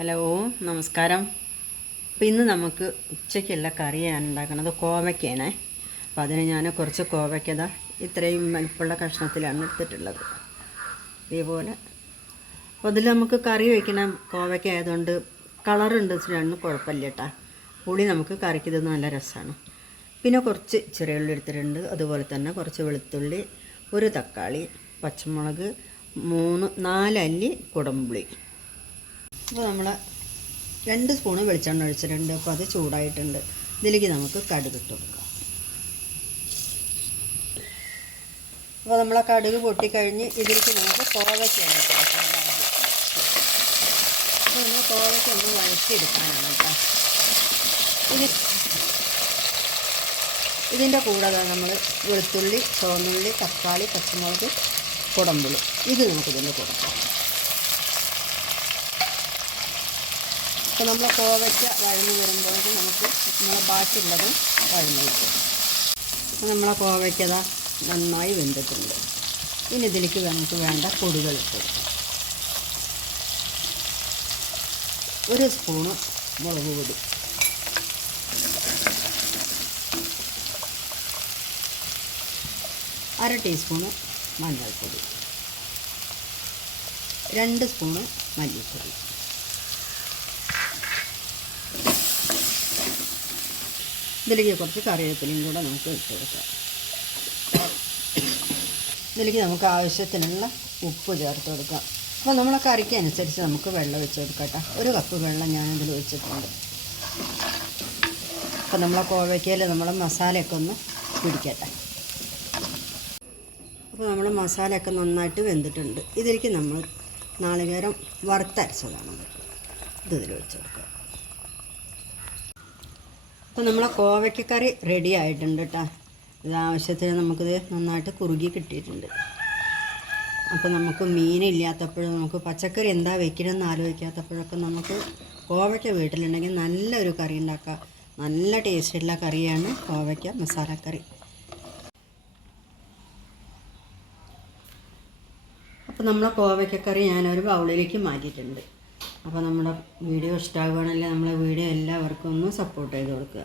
Hello നമസ്കാരം. അപ്പോൾ ഇന്ന് നമുക്ക് ഉച്ചയ്ക്കുള്ള കറിയാണ് ഉണ്ടാക്കുന്നത് കോവയ്ക്കാണ് അപ്പോൾ അതിന് ഞാൻ കുറച്ച് കോവയ്ക്കത ഇത്രയും വലിപ്പുള്ള കഷ്ണത്തിലാണ് എടുത്തിട്ടുള്ളത്. ഇതേപോലെ. അപ്പോൾ അതിൽ നമുക്ക് കറി വയ്ക്കണം കോവയ്ക്ക ആയതുകൊണ്ട് കളറുണ്ട് വെച്ചിട്ടാണ് കുഴപ്പമില്ല കേട്ടാ. പുളി നമുക്ക് കറിക്ക് ഇത് നല്ല രസമാണ്. പിന്നെ കുറച്ച് ചെറിയ ഉള്ളി എടുത്തിട്ടുണ്ട്. അതുപോലെ തന്നെ കുറച്ച് വെളുത്തുള്ളി ഒരു തക്കാളി പച്ചമുളക് മൂന്ന് നാലല്ലി കുടംപുളി. അപ്പോൾ നമ്മൾ രണ്ട് സ്പൂണ് വെളിച്ചെണ്ണ ഒഴിച്ചിട്ടുണ്ട് അപ്പോൾ അത് ചൂടായിട്ടുണ്ട്. ഇതിലേക്ക് നമുക്ക് കടുക് ഇട്ട് കൊടുക്കാം. അപ്പോൾ നമ്മൾ ആ കടുക് പൊട്ടിക്കഴിഞ്ഞ് ഇതിലേക്ക് നമുക്ക് കോവയ്ക്കാണ് അപ്പോൾ നമ്മൾ കോവയ്ക്ക് ഒന്ന് വഴറ്റിയെടുക്കാനാണ് കേട്ടോ. ഇത് ഇതിന്റെ കൂടെ നമ്മൾ വെളുത്തുള്ളി ചുവന്നുള്ളി തക്കാളി പച്ചമുളക് കുടമ്പുളി ഇത് നമുക്കിതിന്റെ കൊടുക്കാം. അപ്പോൾ നമ്മൾ കോവയ്ക്ക വഴന്ന് വരുമ്പോഴേക്കും നമുക്ക് നമ്മളെ ബാക്കിയുള്ളതും വഴന്ന് കിട്ടും. നമ്മളെ കോവയ്ക്കത നന്നായി വെന്തിട്ടുണ്ട്. ഇനി ഇതിലേക്ക് നമുക്ക് വേണ്ട പൊടികൾ ഇട്ട് ഒരു സ്പൂണ് മുളക് പൊടി. അര ടീസ്പൂണ് മഞ്ഞൾപ്പൊടി. രണ്ട് സ്പൂണ് മല്ലിപ്പൊടി. ഇതിലേക്ക് കുറച്ച് കറിവേപ്പിലയും കൂടെ നമുക്ക് ഇട്ട് കൊടുക്കാം. ഇതിലേക്ക് നമുക്ക് ആവശ്യത്തിനുള്ള ഉപ്പ് ചേർത്ത് കൊടുക്കാം. അപ്പോൾ നമ്മൾ കറിക്ക് അനുസരിച്ച് നമുക്ക് വെള്ളം വെച്ച് കൊടുക്കട്ടെ ഒരു കപ്പ് വെള്ളം ഞാനിതിൽ വെച്ചിട്ടുണ്ട് അപ്പോൾ നമ്മളെ കോവയ്ക്കയിൽ നമ്മൾ മസാലയൊക്കെ ഒന്ന് പിടിക്കട്ടെ. അപ്പോൾ നമ്മൾ മസാലയൊക്കെ നന്നായിട്ട് വെന്തിട്ടുണ്ട്. ഇതിലേക്ക് നമ്മൾ നാളികേരം വറുത്തരച്ചതാണ്. ഇത് ഇതിൽ വെച്ച് കൊടുക്കുക അപ്പോൾ നമ്മളെ കോവയ്ക്കക്കറി റെഡി ആയിട്ടുണ്ട് കേട്ടോ ഇത് ആവശ്യത്തിന് നമുക്കിത് നന്നായിട്ട് കുറുകി കിട്ടിയിട്ടുണ്ട്. അപ്പോൾ നമുക്ക് മീനില്ലാത്തപ്പോഴും നമുക്ക് പച്ചക്കറി എന്താ വെക്കണമെന്ന് ആലോചിക്കാത്തപ്പോഴൊക്കെ നമുക്ക് കോവയ്ക്ക വീട്ടിലുണ്ടെങ്കിൽ നല്ലൊരു കറി ഉണ്ടാക്കാം. നല്ല ടേസ്റ്റുള്ള കറിയാണ് കോവയ്ക്ക മസാലക്കറി അപ്പോൾ നമ്മളെ കോവയ്ക്കക്കറി ഞാനൊരു ബൗളിലേക്ക് മാറ്റിയിട്ടുണ്ട്. അപ്പോൾ നമ്മുടെ വീഡിയോ ഇഷ്ടമാകുകയാണെങ്കിൽ നമ്മളെ വീഡിയോ എല്ലാവർക്കും ഒന്ന് സപ്പോർട്ട് ചെയ്ത് കൊടുക്കുക.